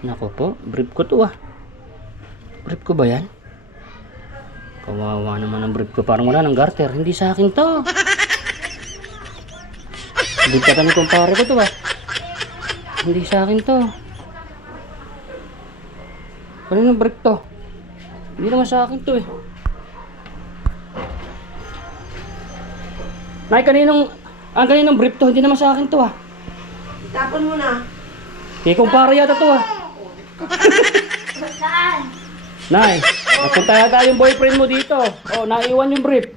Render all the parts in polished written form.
Nako po, brief ko to ah. Brief ko ba yan? Kawawa naman ang brief ko. Parang wala ng garter. Hindi sa akin to. Brief ka ni kumpare ko to ah. Hindi sa akin to. Kaninong brief to? Hindi naman sa akin to eh. Nay, kaninong brief to? Hindi naman sa akin to ah. Tapon mo na. Kaya kumpare yata to ah. Saan? Nay, napunta yata yung boyfriend mo dito. Oh, naiwan yung brief.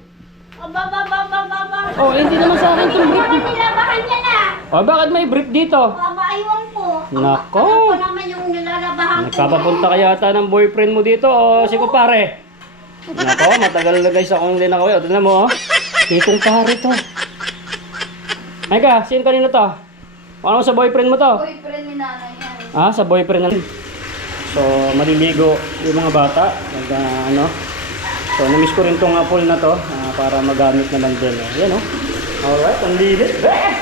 Oh, hindi naman sa akin itong brief. Nilabahan niya na. Oh, bakit may brief dito? Aywan ko. Nako. Alam ko naman yung nilalabahan ko. Nagpapapunta ka yata ng boyfriend mo dito o si kumpare? Nako, matagal na guys akong hindi nakawin. O, tignan mo oh. Si kumpare to. Ay ka, sino kanino to? Ano sa boyfriend mo to? Boyfriend ni nanay yan. Ah, sa boyfriend na. So, maliligo yung mga bata. Ano. So, namiss ko rin tong pool na to para magamit na lang din. Yan oh. Alright, ang linis. Alright.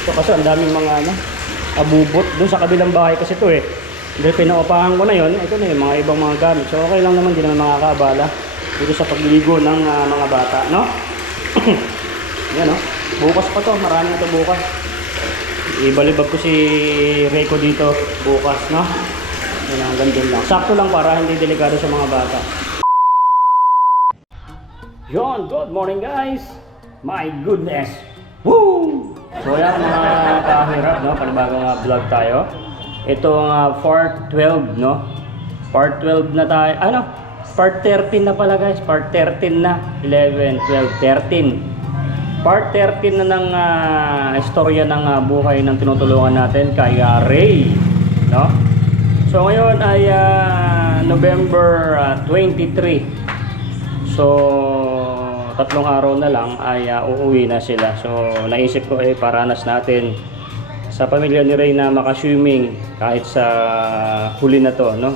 So, kasi ang daming mga abubot. Doon sa kabilang bahay kasi to eh. Dahil pinaupahan ko na yon, ito na yung mga ibang mga gamit. So, okay lang naman, di naman makakaabala dito sa pagligo ng mga bata, no? Yan oh. Bukas pa to, marami na to bukas. Ibalibag ko si Reiko dito bukas, no? Yan, hanggang din lang. Sakto lang para hindi delikado sa mga bata. Yon, good morning guys! My goodness! Woo! So yan mga kahirap, no? Panibagong vlog tayo. Itong part 12, no? Part 12 na tayo. Ano? Part 13 na pala guys. Part 13 na. 11, 12, 13. Part 13 na ng istorya ng buhay ng tinutulungan natin kay Ray, no? So ngayon ay November 23. So 3 araw na lang ay uuwi na sila. So naisip ko ay paranas natin sa pamilya ni Ray na makaswimming kahit sa huli na to, no?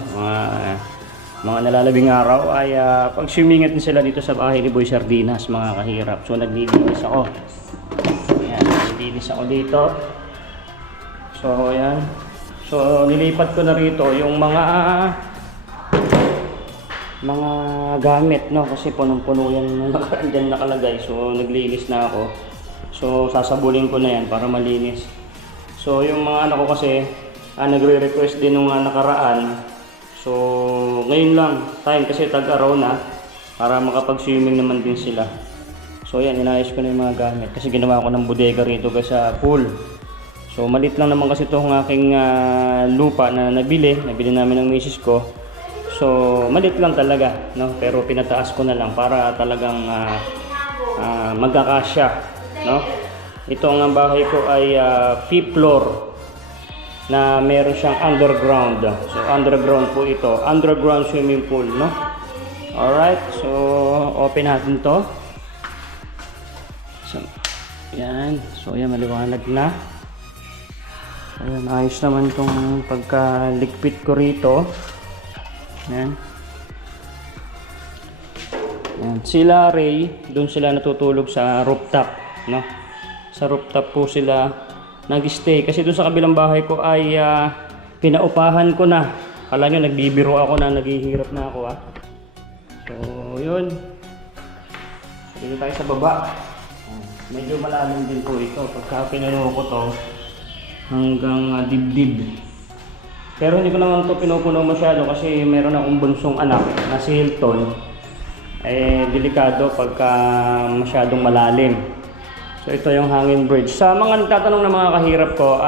Mga nalalabing araw ay pag-swimming din sila dito sa bahay ni Boy Sardinas, mga kahirap. So naglilinis ako. Ayan, naglilinis ako dito. So ayan. So nilipat ko na rito yung mga gamit, no? Kasi punong-puno yan dyan nakalagay. So naglilinis na ako. So sasabulin ko na yan para malinis. So yung mga anak ko kasi nagre-request din nung nakaraan. So ngayon lang time kasi tag-araw na para makapag-swimming naman din sila. So yan, inayos ko na yung mga gamit kasi ginawa ko ng bodega rito guys sa pool. So malit lang naman kasi itong aking lupa na nabili namin ng misis ko. So malit lang talaga, no? Pero pinataas ko na lang para talagang magkakasya, no? Ito ang bahay ko ay 5th floor na meron siyang underground. So underground po ito, underground swimming pool, no? Alright, so open natin to. So yan, so yan, maliwanag na. Ayan, ayos naman itong pagkalikpit ko rito. Yan. Yan. Sila Ray, doon sila natutulog sa rooftop, no? Sa rooftop po sila nag-stay kasi doon sa kabilang bahay ko ay pinaupahan ko na. Kala nyo nagbibiro ako na naghihirap na ako So yun. Dito tayo sa baba. Medyo malalim din po ito. Pagka pinuno ko to hanggang dibdib. Pero hindi ko naman ito pinupuno masyado kasi meron akong bunsong anak na si Hilton. Delikado pagka masyadong malalim. So ito yung hanging bridge. Sa mga nagtatanong na mga kahirap ko,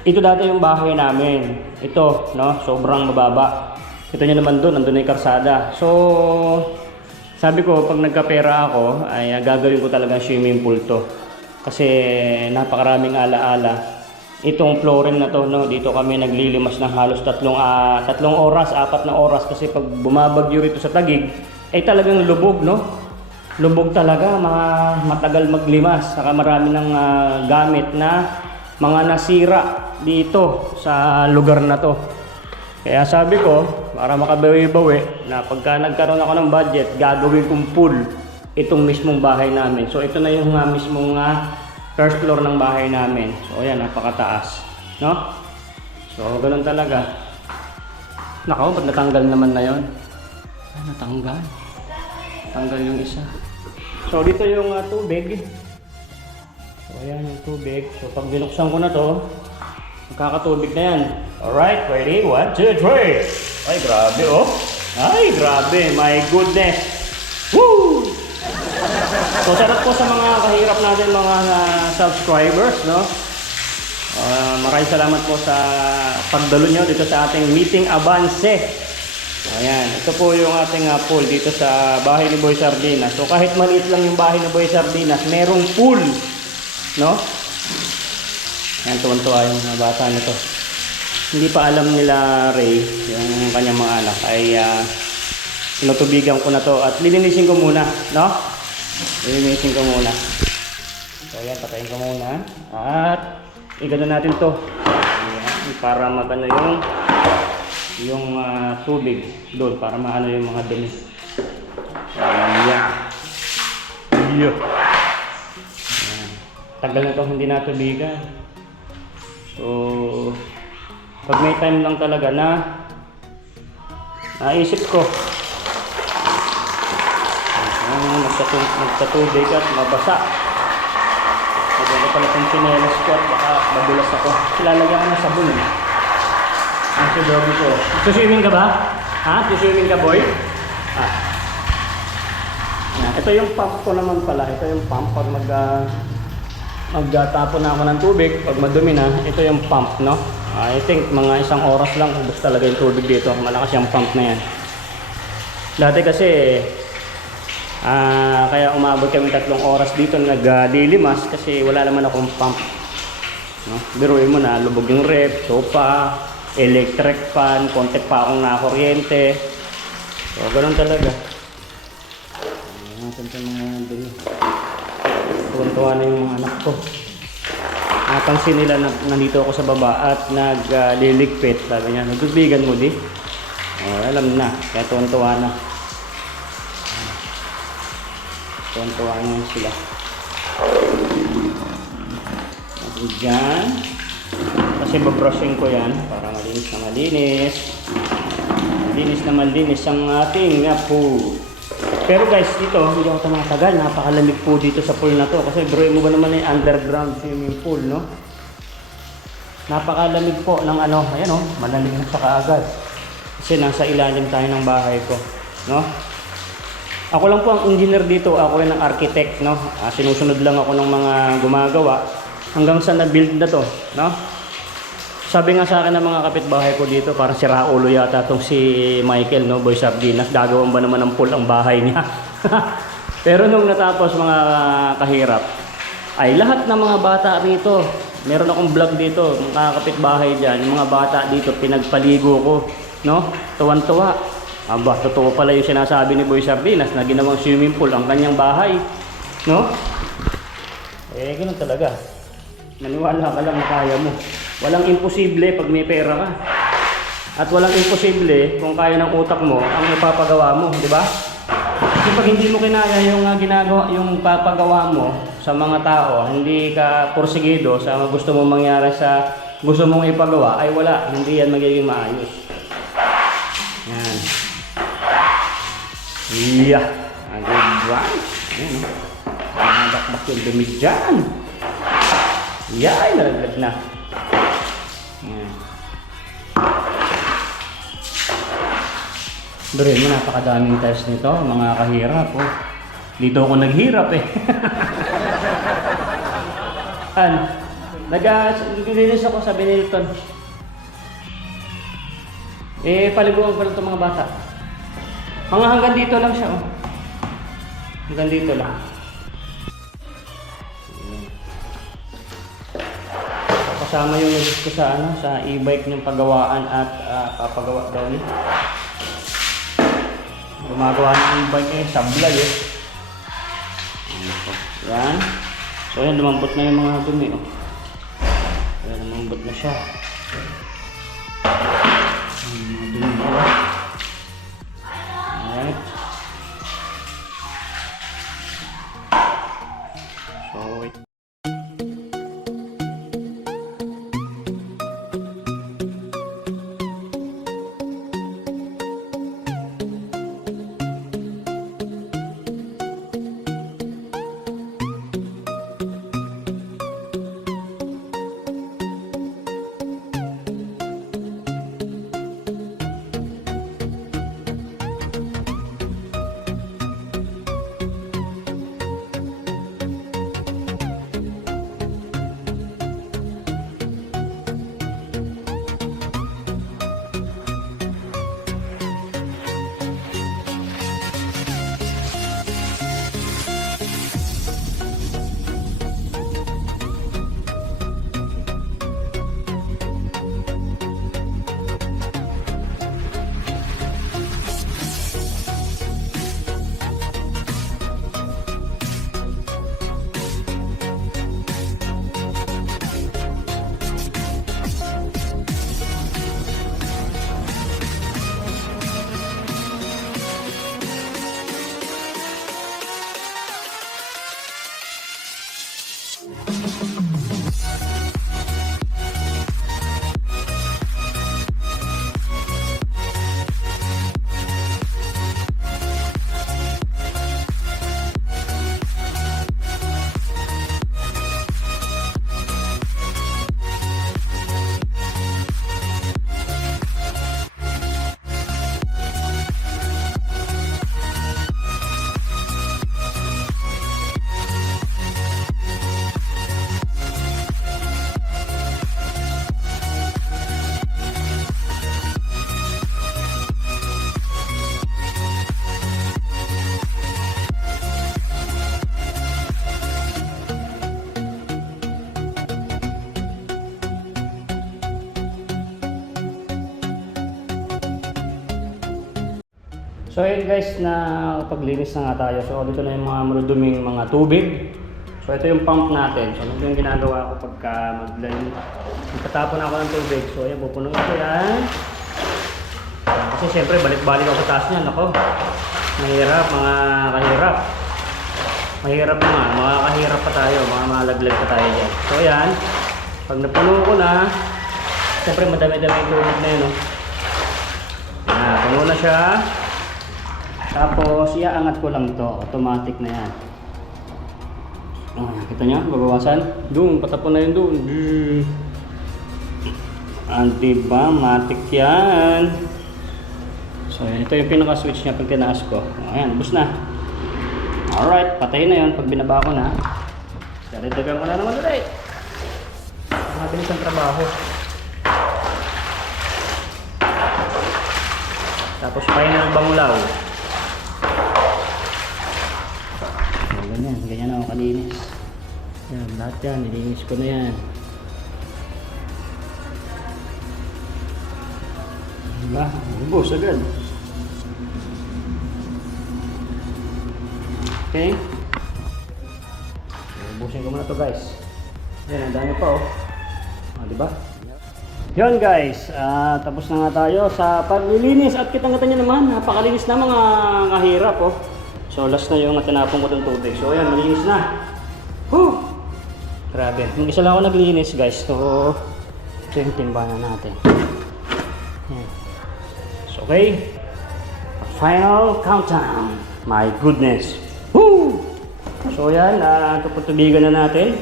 ito dati yung bahay namin. Ito, no? Sobrang mababa. Ito nyo naman doon, nandun na yung karsada. So, sabi ko, pag nagkapera ako, ay gagawin ko talaga swimming pool to. Kasi napakaraming alaala. Itong flooring na to, no? Dito kami naglilimas ng halos 3 oras, 4 na oras. Kasi pag bumabagyo rito sa Taguig, ay talagang lubog, no? Lubog talaga, matagal maglimas. Saka marami ng gamit na mga nasira dito sa lugar na to. Kaya sabi ko, para makabawi-bawi na pagka nagkaroon ako ng budget, gagawin kong pool itong mismong bahay namin. So ito na yung mismong first floor ng bahay namin. So ayan, napakataas, no? So ganun talaga. Nakaw, ba't natanggal naman na yon? Ah, natanggal. Tanggal yung isa. So dito yung tubig. So ayan yung tubig. So pag binuksan ko na to, magkakatubig na yan. Alright, ready? 1, 2, 3. Ay, grabe oh. Ay, grabe. My goodness. Woo! So, sarap po sa mga kahirap natin mga subscribers, no? Maraming salamat po sa pagdalo nyo dito sa ating meeting Avance. Ayan, ito po yung ating pool dito sa bahay ni Boy Sardinas. So, kahit maliit lang yung bahay ni Boy Sardinas, merong pool, no? Ayan, tuwan-tuwa yung mga bata nito. Hindi pa alam nila Ray, yung kanyang mga anak, ay tinutubigan ko na to at lilinisin ko muna, no? Lilinisin ko muna. So ayan, patayin ko muna at igano natin to. Ayan, para magano yung tubig doon, para maano yung mga dumi. Ayan. Ayan. Tagal na to hindi natubigan. So pag may time lang talaga na naisip ko nagtatubig at mabasa. Maganda pala itong sinelas ko at baka madulas ako. Lalagyan ko ng sabon. Ang sudobi ko. Suswimming ka ba? Ha? Suswimming ka, boy? Ha? Ito yung pump ko naman pala. Ito yung pump pag magtapon na ako ng tubig. Pag madumi na, ito yung pump, no? I think mga 1 oras lang ubos talaga yung tubig dito. Malakas yung pump na yan. Dati kasi kaya umabot kami 3 oras dito naglilimas kasi wala naman akong pump, no? Biruin mo na, lubog yung ref, sofa, electric fan, konti pa akong nakakuryente. So ganoon talaga. Natin sa mga dumi. Tuwan-tuwa na yung mga anak ko. Napansin nila na nandito ako sa baba at nagliligpit. Sabi niya, nagtubigan mo di? Alam na, kaya tuwan-tuwa na. Tuwan-tuwa na sila. At dyan. Kasi babrushing ko yan para malinis na malinis. Malinis na malinis ang ating pool. Pero guys, dito hindi ako tumatagal. Napakalamig po dito sa pool na to. Kasi bro, mo ba naman yung underground swimming pool, no? Napakalamig po ng ano. Ayan oh, malamig na sa kaagad. Kasi nasa ilalim tayo ng bahay ko, no? Ako lang po ang engineer dito. Ako yung architect, no? Sinusunod lang ako ng mga gumagawa hanggang sa na-build na to, no? Sabi nga sa akin ng mga kapitbahay ko dito, parang si Raulo yata itong si Michael, no? Boy Sardinas, gagawan ba naman ng pool ang bahay niya? Pero nung natapos mga kahirap, ay lahat ng mga bata rito, meron akong vlog dito, mga kapitbahay dyan, yung mga bata dito, pinagpaligo ko, no? Tuwan-tuwa. Aba, totoo pala yung sinasabi ni Boy Sardinas na ginawang swimming pool ang kanyang bahay, no? Eh, ganoon talaga. Maniwala ka lang na kaya mo. Walang imposible pag may pera ka. At walang imposible kung kaya ng utak mo ang ipapagawa mo, di ba? Kasi pag hindi mo kinaya yung ginagawa, yung papagawa mo sa mga tao, hindi ka porsigido sa gusto mong mangyari sa gusto mong ipagawa, ay wala, hindi yan magiging maayos. Yan. Yeah. Good right. Ayan. Nakadakbak yung dumi dyan. Yay, nalaglag na. Ayan. Doon mo, napakadaming test nito, mga kahirap. Oh. Dito ako naghirap eh. Naglilinis ako sa Benilton. Eh, paliguan ko lang itong mga bata. Mga hanggang dito lang siya. Oh. Hanggang dito lang. Kasama yung nagis ko sa sa e-bike ng paggawaan at papagawa daw niya. Gumagawa ng e-bike eh, sablay eh. Yan. So yan, lumambot na yung mga dumi oh. Yan, lumambot na siya. Mga dumi oh. Alright. So So ayun guys, na paglinis na nga tayo. So dito na yung mga maruduming mga tubig. So ito yung pump natin. So ito yung ginagawa ko pagka magtatapon ako ng tubig. So ayan, pupunuin ko yan. Kasi syempre balik-balik ako sa taas niyan. Ako, mahirap, mga kahirap. Mahirap na, makakahirap pa tayo, mga malaglag pa tayo dyan. So ayan, pag napuno ko na, syempre madami-dami yung tubig na yun. Puno na siya. Tapos iaangat ko lang to, automatic na yan. Kita nyo, babawasan. Doon, patapon na yun doon. Diba, matik yan. So ito yung pinaka-switch niya pag tinaas ko. Ayan, bus na. Alright, patay na yun pag binaba ko na. Dali-dagan ko na naman ulit. Mabilis ang trabaho. Tapos final bangulaw. So, ganyan ako kalinis. Yan, lahat yan, nilinis ko na yan. Diba? Ubus agad. Okay. Ubusin ko muna to guys. Yan, ang dami pa oh. Diba? Yun guys, tapos na nga tayo sa paglilinis at kitang-kita nyo naman, napakalinis na mga kahirap oh. So last na yung tinapon ko ng tubig. So ayan, malinis na. Whew! Grabe, mag-isa lang ako naglinis guys. So ito yung timbangan natin. Yan. So okay, final countdown. My goodness. Woo! So yan, tutubigan na natin.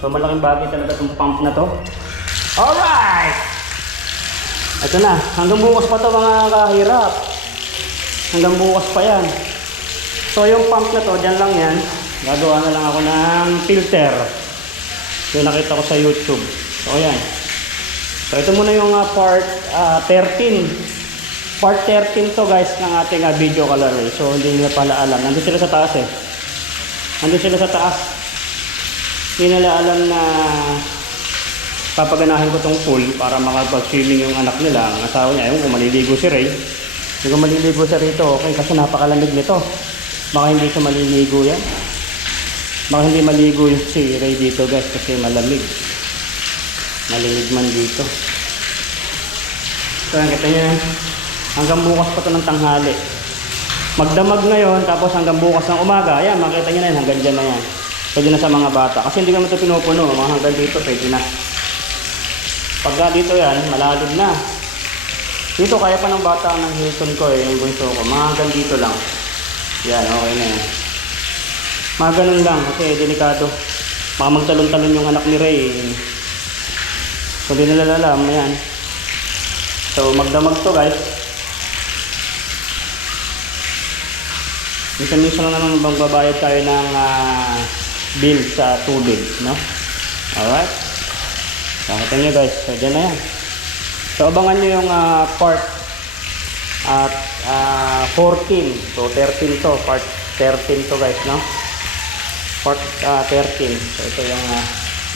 So malaking bagay talaga itong pump na to. Alright! Ito na, hanggang bukas pa to mga kahirap. Hanggang bukas pa yan. So yung pump na to, dyan lang yan. Gagawa na lang ako ng filter. Yung nakita ko sa YouTube. So yan. So ito muna yung part 13. Part 13 to guys ng ating video gallery. So hindi nila pala alam. Nandun sila sa taas eh. Nandun sila sa taas. Hindi nila alam na papaganahin ko tong pool para makapag-swimming yung anak nila. Ang asawa niya, yung maliligo si Ray. Kung maliligo siya rito, okay, kasi napakalamig nito. Baka hindi siya maliligo yan. Baka hindi maligo yung si Ray dito guys kasi malamig. Malamig man dito. So kita niya, hanggang bukas pa to ng tanghali. Magdamag ngayon, tapos hanggang bukas ng umaga, ayan, makita niyo na yan, hanggang dyan na yan. Pwede na sa mga bata. Kasi hindi naman ito pinupuno, mga hanggang dito, pwede na. Pagka dito yan, malalim na. Dito kaya pa ng bata ng Hilton ko yung bunso ko. Mga hanggang dito lang. Yan, okay na yan. Mga ganun lang kasi delikado. Baka magtalon-talon yung anak ni Ray. So hindi nila alam, ayan. So magdamag to guys. Minsan-minsan lang naman bang babayad tayo ng bill sa tubig, no? Alright. Nakita nyo guys, so dyan na yan. So abangan nyo yung part at 14. So 13 to, part 13 to guys, no? Part 13. So ito yung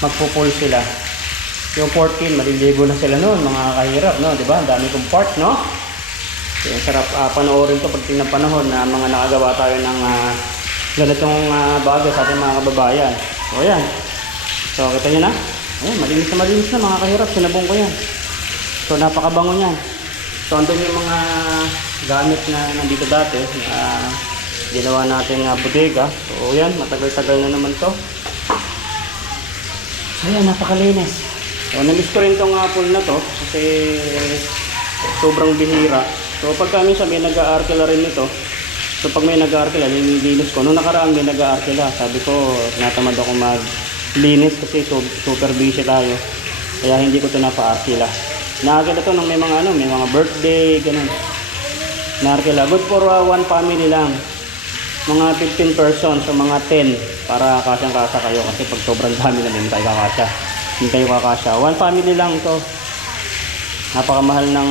magpupul sila. Yung 14, maliligo na sila noon, mga kahirap, no? Diba? Ang dami kong part, no? So yung sarap panoorin to pag tingnan panahon na mga nakagawa tayo ng ganitong bagay sa ating mga kababayan. So ayan. So kita nyo na? Ayan, malinis na mga kahirap. Sinabong ko yan. So napakabango niyan. So andun yung mga gamit na nandito dati. Ginawa natin bodega. So ayan, matagal-tagal na naman to. So ayan, napakalinis. So namiss ko rin tong pool na to. Kasi sobrang bihira. So pagka minsan may nag-aarkila rin nito. So pag may nag-aarkila, nililinis ko. Noong nakaraan may nag-aarkila. Sabi ko, natamad ako maglinis kasi super busy tayo. Kaya hindi ko ito napa-arkila. Naarkila to nung may mga birthday, ganun. Naarkila. Good for one family lang. Mga 15 persons, so mga 10 para kasyang-kasa kayo. Kasi pag sobrang dami na hindi tayo kakasya. Hindi kayo kakasya. One family lang to. Napakamahal ng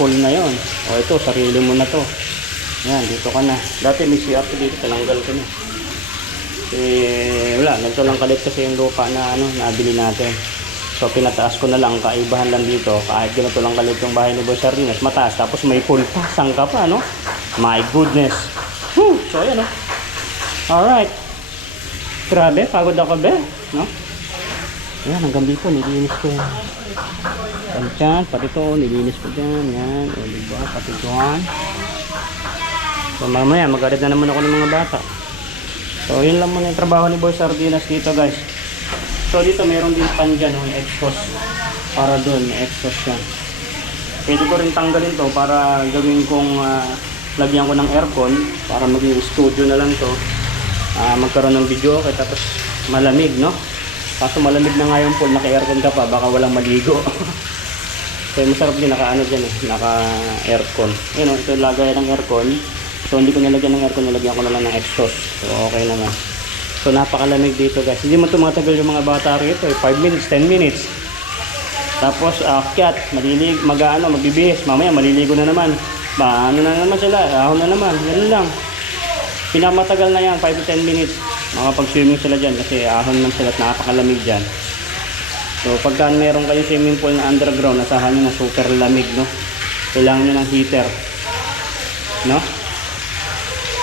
pool na yon. O ito, sarili mo na to. Yan, dito ka na. Dati may CR dito, tinanggal ko na. Wala, ganito lang kalit kasi yung lupa na nabili natin. So pinataas ko na lang, kaibahan lang dito. Kahit ganito lang kalit yung bahay ni Boy Sardinas, mataas. Tapos may pool pa, sangka pa, no? My goodness. Whew! So ayan, no? Alright. Grabe, pagod ako, be. No? Ayan, hanggang dito, nilinis ko. Dyan, pati ito, nilinis ko dyan. Yan, o diba, pati dyan. So mamaya, mag-arid na naman ako ng mga bata. So yun lang muna yung trabaho ni Boy Sardinas dito, guys. So dito meron din pan dyan, yung exhaust. Para doon, may exhaust yan. Pwede ko rin tanggalin to para gawin kong lagyan ko ng aircon. Para maging studio na lang to. Magkaroon ng video, kaya tapos malamig, no? Kaso malamig na nga yung pool, naka-aircon ka pa, baka walang maligo. So masarap din, naka-ano dyan eh, naka-aircon. Yun, ito lagay ng aircon. So hindi ko nilagyan ng aircon, nilagyan ko na lang ng exhaust. So okay naman. So napakalamig dito, guys. Hindi mo tumatagal yung mga bata rito, 5 minutes, 10 minutes. Tapos akyat, magbibihis. Mamaya maliligo na naman. Ano na naman sila, ahon na naman. Yan lang. Pinamatagal na yan, 5 to 10 minutes. Makapag-swimming sila dyan kasi ahon man sila at napakalamig dyan. So pagka meron kayong swimming pool na underground, asahan nyo na super lamig, no? Kailangan nyo ng heater, no?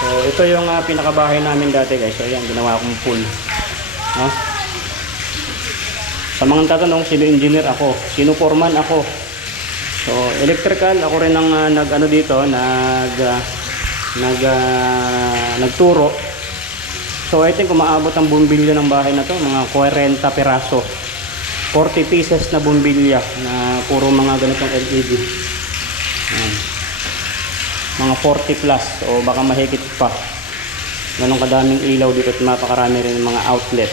So ito yung pinakabahay namin dati, guys. So ayan, ginawa kong pool, no? Sa mga tatanong, sino engineer ako, sino foreman ako. So electrical, ako rin ang nag-ano dito, nagturo. So I think umaabot ang bumbilya ng bahay na to, mga 40 piraso. 40 pieces na bumbilya na puro mga ganitong LED. Ayan. Mga 40 plus o baka mahigit pa. Ganun kadaming ilaw dito at napakarami rin mga outlet.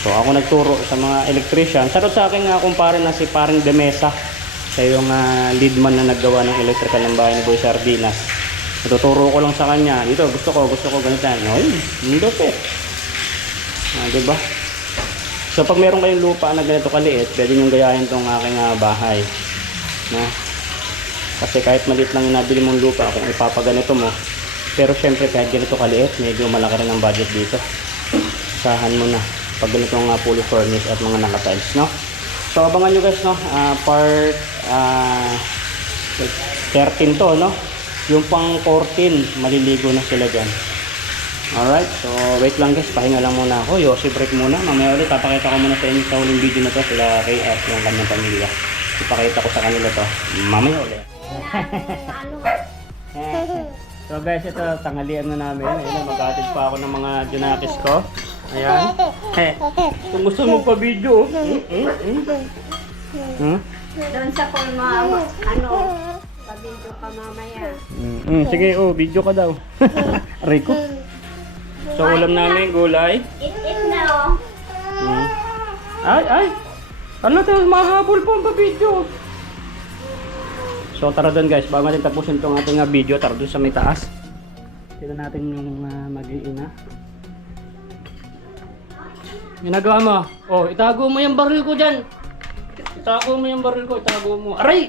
So ako nagturo sa mga electrician. Sarot sa akin nga kumpare na si paring Demesa. Siya yung leadman na naggawa ng electrical ng bahay ni Boy Sardinas. Natuturo ko lang sa kanya. Dito gusto ko ganito. Ay, hindi pe. Diba? So pag meron kayong lupa na ganito kaliit, pwede nyo gayahin tong aking bahay. Na? Kasi kahit maliit lang yung nabili mong lupa kung ipapaganito mo. Pero syempre kahit ganito kaliit, medyo malaki rin ang budget dito. Sahan mo na pag ganito nga fully furnished at mga naka-tiles, no? So abangan nyo guys, no? Part 13 to, no? Yung pang 14, maliligo na sila dyan. Alright, so wait lang guys, pahinga lang muna ako. Yosi break muna. Mamaya ulit, papakita ko muna sa inyo sa huling video na to sila Ray at yung kanyang pamilya. Ipakita ko sa kanila to. Mamaya ulit. So guys, ito tanghalian na namin. Ayun, mag-atid pa ako ng mga junakis ko. Ayan. Kung gusto mo pa video. Doon sa forma, pa-video ka mamaya. Sige, video ka daw. Aray ko. So ulam namin, gulay. It na oh. Ay! Ano to, mahabol po ang pa-video. So tara doon guys, bago natin tapusin itong ating video, tara doon sa may taas. Tignan natin yung mag-iina. Ginagawa mo? Oh, itago mo yung baril ko dyan. Itago mo yung baril ko, itago mo. Aray!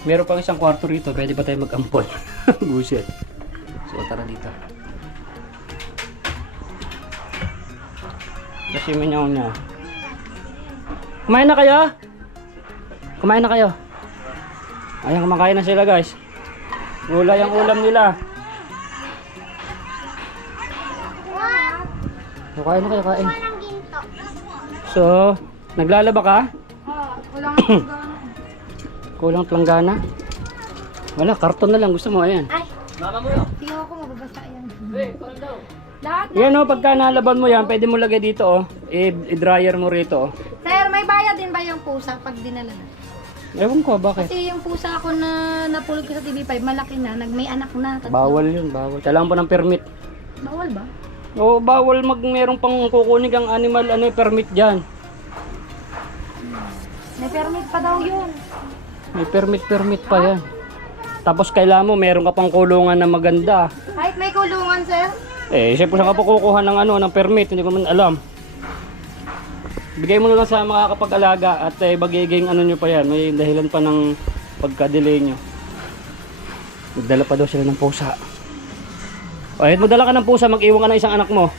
Meron pang isang kwarto rito, pwede pa tayo mag-ampol. Buset. So tara dito. Kasi minyaw niya. Kumain na kayo? Kumain na kayo? Ayan, kumakain na sila guys. Gulay ang ulam nila. So, kain na kayo, kain. So, naglalaba ka? Kulang planggana. Wala, karton na lang. Gusto mo, ayan. Ay, hindi ako mababasa yan. Lahat Yan o, pagka nalaban mo yan, pwede mo lagay dito o. I-dryer mo rito o. Sir, may bayad din ba yung pusa pag dinala na? Ewan ko, bakit? Kasi yung pusa ko na napulot ko sa TV5, malaki na, may anak na. Bawal yun, bawal. Kailangan po ng permit. Bawal ba? O, bawal merong pang kukunig ang animal, permit dyan. May permit pa daw yun. May permit pa yan. Tapos kailangan mo, meron ka pang kulungan na maganda. Kahit may kulungan, sir? Siyempre saan ka pa kukuha ng ng permit, hindi ko man alam. Bigay mo na lang sa makakapag-alaga at bagiging nyo pa yan, may dahilan pa ng pagka-delay nyo. Nagdala pa daw sila ng pusa. O, eh, magdala ka ng pusa, mag-iwan ka ng isang anak mo.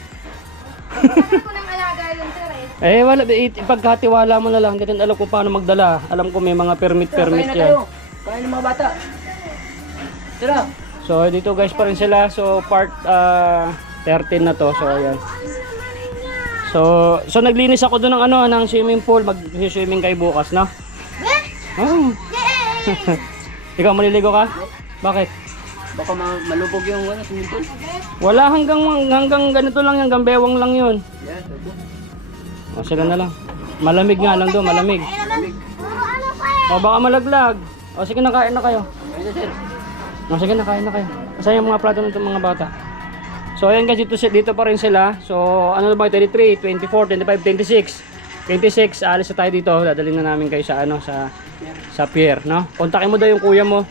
Kailangan ko ng alaga yun, sir eh. Eh, wala, ipagkatiwala mo na lang. Hindi rin alam ko paano magdala. Alam ko may mga permit yan. Kain ng mga bata. Tara. So, dito guys pa rin sila. So, part 13 na to. So, ayan. So naglinis ako doon ng ng swimming pool. Mag-swimming kayo bukas, no? Oh. Ikaw, maliligo ka? Bakit? Baka malubog yung swimming pool. Wala, hanggang ganito lang yan. Hanggang bewang lang yun. Yan, O, sila na lang. Malamig nga lang doon, malamig. O, baka malaglag. O, sige, nakain na kayo. ayun na, sir. O, sige, nakain na kayo. Kasi yung mga plato ng mga bata. So, ayan guys, dito pa rin sila. So, ano na ba? 23, 24, 25, 26. 26, alis na tayo dito. Dadalhin na namin kayo sa sa pier, no? Kontakin mo daw yung kuya mo.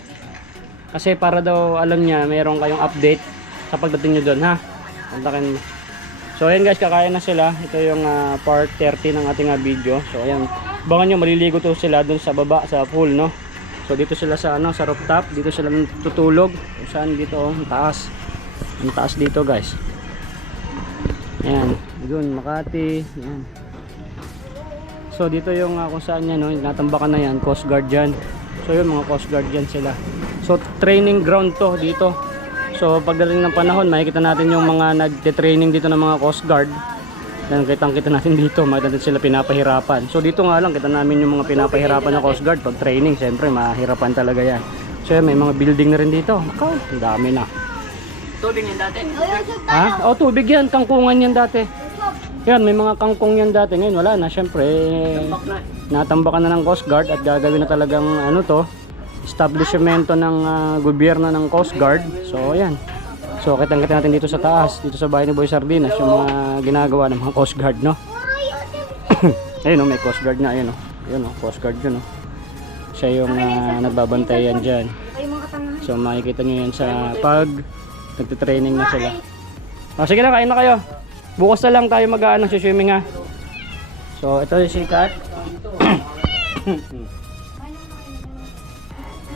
Kasi para daw alam niya, mayroon kayong update sa pagdating nyo doon, ha? Kontakin mo. So, ayan guys, kakain na sila. Ito yung part 30 ng ating video. So, ayan. Bangan nyo, maliligo to sila doon sa baba, sa pool, no? So, dito sila sa sa rooftop. Dito sila tutulog. Kung saan dito, ang taas. Ang taas dito, guys. Ayan. Doon, Makati. Ayan. So, dito yung kung saan yan, no? Natambakan na yan. Coast Guard dyan. So, yun, mga Coast Guard dyan sila. So, training ground to dito. So, pagdating ng panahon, makikita natin yung mga nagte-training dito ng mga Coast Guard. Dan kita natin dito, makita natin sila pinapahirapan. So, dito nga lang, kita namin yung mga pinapahirapan ng Coast Guard. Pag training, siyempre, mahirapan talaga yan. So, may mga building na rin dito. Makaw, ang dami na. Tubig yan dati. Ha? O, tubig yan. Kangkungan yan dati. Yan, may mga kangkong yan dati. Ngayon, wala na. Siyempre, natambakan na ng Coast Guard at gagawin na talagang establishmento ng gobyerno ng Coast Guard. So, ayan. So, kitang-kita natin dito sa taas, dito sa bahay ni Boy Sardinas, yung mga ginagawa ng mga Coast Guard, no? Ayun, may Coast Guard na, ayun, ayun, Coast Guard yun, siya yung nagbabantay yan dyan. So, makikita nyo yan sa pag nagtitraining na sila. O, sige na, kain na kayo. Bukas na lang tayo swimming, ha? So, ito yung sikat.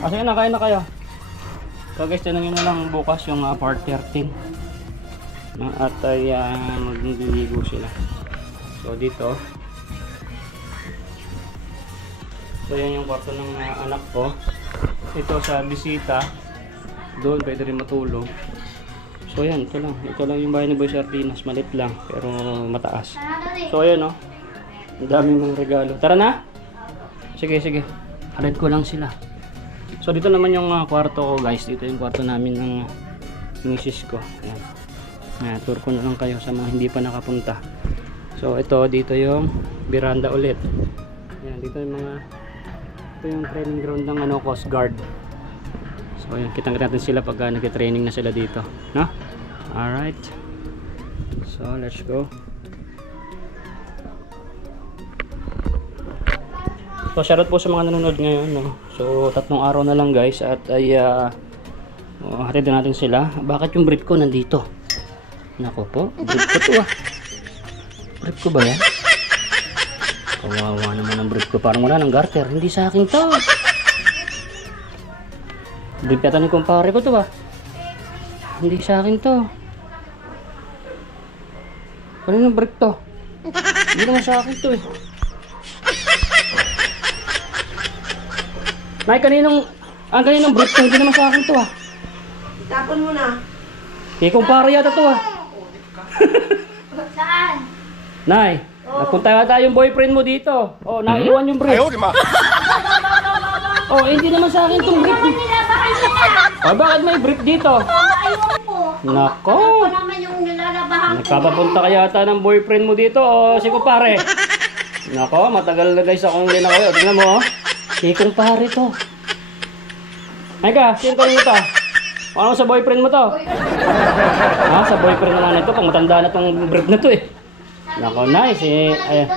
Sige na, kain na kayo. So guys, tinangin na lang bukas yung part 13. At ay magliligo sila. So dito. So yan yung kwarto ng anak ko. Ito sa bisita. Doon pwede rin matulog. So yan, ito lang. Ito lang yung bahay ni Boy Sardinas. Malit lang, pero mataas. So ayan, oh. Ang daming mga regalo. Tara na! Sige, sige. Halid ko lang sila. So dito naman yung kwarto ko, guys. Dito yung kwarto namin ng misis ko. Ayan. Ayan, tour ko na lang kayo sa mga hindi pa nakapunta. So ito, dito yung veranda ulit. Ayan, dito yung ito yung training ground ng Coast Guard. So ayan, kitang-kita natin sila pag nag-training na sila dito, no? Alright. So let's go. So shoutout po sa mga nanonood ngayon, no? So 3 araw na lang, guys, at ay hatid na natin sila. Bakit yung brief ko nandito? Nako po, brief ko to Brief ko ba yan? Kawawa naman ang brief ko, parang wala ng garter. Hindi sa akin to. Brief yata ni kumpare ko to Hindi sa akin to. Kaninong brief to? Hindi naman sa akin to Nay, kaninong brief to? Hindi naman sa akin to Tapon mo na. Kaya kumpara yata to Saan? Nay, napunta yata yung boyfriend mo dito. Oh, naiwan yung brief. Oh, hindi naman sa akin tong brief. Oh, bakit may brief dito? Nako. Naman yung nilalabahan ko. Nagpapapunta ka yata ng boyfriend mo dito o si kumpare? Nako, matagal na guys akong hindi na kayo. Tingnan mo, si kumpare to. Ay ka, sino to ito? Ano sa boyfriend mo to? Ha, sa boyfriend naman ito. Pang matanda na tong brief na to Nako, nice ay.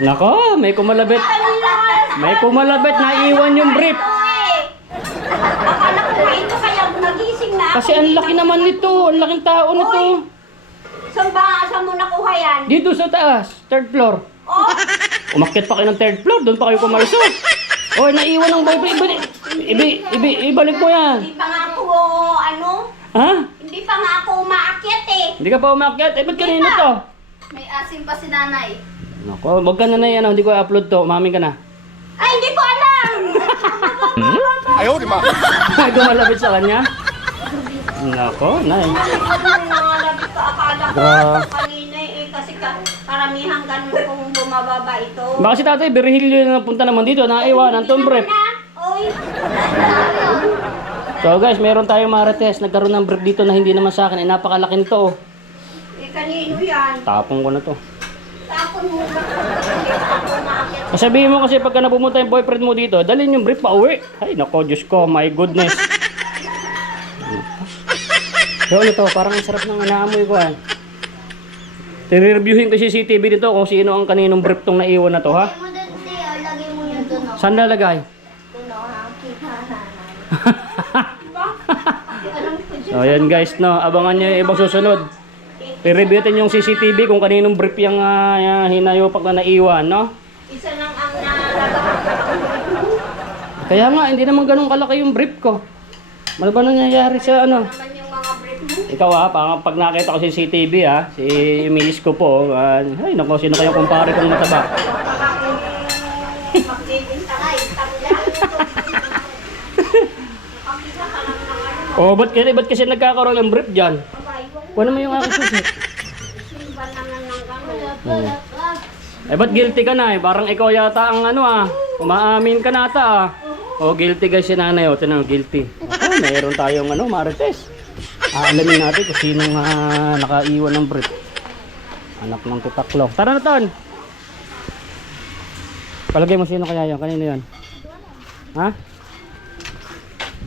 Nako, may kumalabit. May kumalabit, naiwan yung brief. Akala ko ito kaya nagising na. Kasi ang laki naman nito, ang laking tao nito. Saan mo nakuha yan? Dito sa taas, 3rd floor. Oh, Umakyat pa kayo ng 3rd floor, doon pa kayo kumalso. Oy, naiwan ng boyfriend. Ibalik mo yan. hindi pa nga ako, Ha? hindi Hindi pa nga ako umaakyat eh. Hindi ka pa umakyat. Eh, ba't kanino to? May asim pa si nanay. Nako, wag ka na na yan. Hindi ko i-upload to. Umamin ka na. Ay, hindi ko alam! Ayaw, di ba? Ay, gumalapit sa kanya? Nako, nay. Nangalabit ko, akala ko Gra- kanina eh, kasi karamihan ganun kung bumababa ito. Baka si tatay, Virgilio na napunta naman dito. Naiwanan tong brief. Oy, So guys, meron tayong marites. Nagkaroon ng brief dito na hindi naman sa akin. Ay, napakalaki nito. Oh. eh kanino yan? Tapong ko na to. Tapon mo ba? Hindi ako umaakyat. Sabihin mo kasi pagka napumunta yung boyfriend mo dito, dalhin yung brief pa uwi. Ay, nako, Diyos ko, my goodness. So ano to, parang ang sarap ng naamoy ko ah. I-reviewin ko si CCTV dito kung sino ang kaninong brief tong naiwan na to ha. Lagay mo dun, Tia. Lagay mo yun dun. Saan lalagay? Dun, ha? Kita na. Alam ko dyan. So yan guys, no, abangan nyo yung ibang susunod. I-reviewin yung CCTV kung kaninong brief yung hinayopak na naiwan, no? Isa lang ang nalagay. Kaya nga, hindi naman ganun kalaki yung brief ko. Ano ba nangyayari sa ano? Naman yung mga brief mo. Ikaw pag nakita ko si CCTV si miss ko po, ay nako, sino kayong kumpare kong mataba? Magbibinta ka, itangla. Pakita ka lang ng ano. Oh, ba't kasi nagkakaroon ng brief dyan? Kuha naman yung aking susi. Simba naman ng gano'n. Eh, ba't guilty ka na Parang ikaw yata ang umaamin ka na ata Oh, guilty guys si nanay, tinang guilty. Oh, mayroon tayong marites. Alamin natin kung sinong nakaiwan ng brief. Anak ng tutaklong. Tara na, Ton! Palagay mo sino kaya yan? Kanino yan? Ha?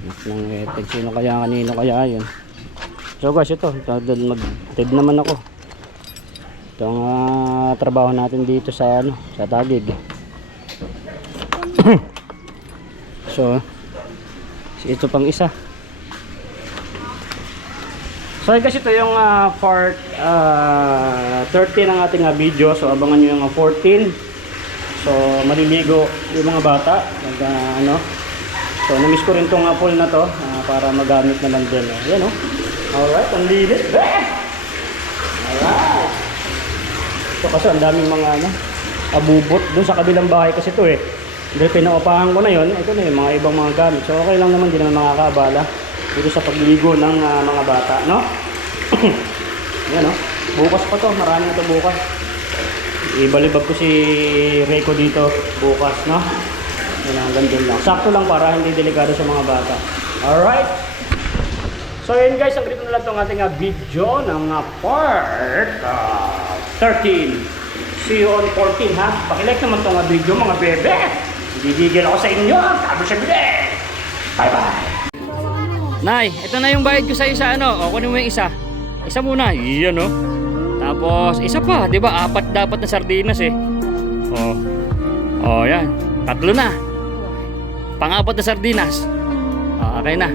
Anak ng etek. Sino kaya? Kanino kaya yun? So guys, ito. Mag-ted naman ako. Ito ang trabaho natin dito sa sa Taguig. So, ito pang isa. So guys, ito yung part 13 ng ating video. So abangan nyo yung 14. So maliligo yung mga bata. So namiss ko rin tong pool na to para magamit naman din. Yan Alright, ang linis. Alright. So kasi ang daming mga abubot doon sa kabilang bahay kasi ito Dahil pinaupahan ko na yon, ito na yung mga ibang mga gamit. So okay lang naman, hindi naman makakaabala dito sa pagligo ng mga bata, no? Yan, bukas pa to, marami ito bukas. Ibalibag ko si Reiko dito bukas, no? Yan ang gandun lang. Sakto lang para hindi delikado sa mga bata. Alright? So yun guys, ang ganito na lang itong ating video ng part 13. See you on 14 ha. Pakilike naman itong video mga bebe. Gigigil ako sa inyo. Sabi sa bide. Bye bye. Nay, ito na yung bayad ko sa isa O, kunin mo yung isa. Isa muna. Iyan Tapos isa pa, 'di ba? 4 dapat na sardinas Oh, yan. 3 na. Pang-4 na sardinas. Okay na.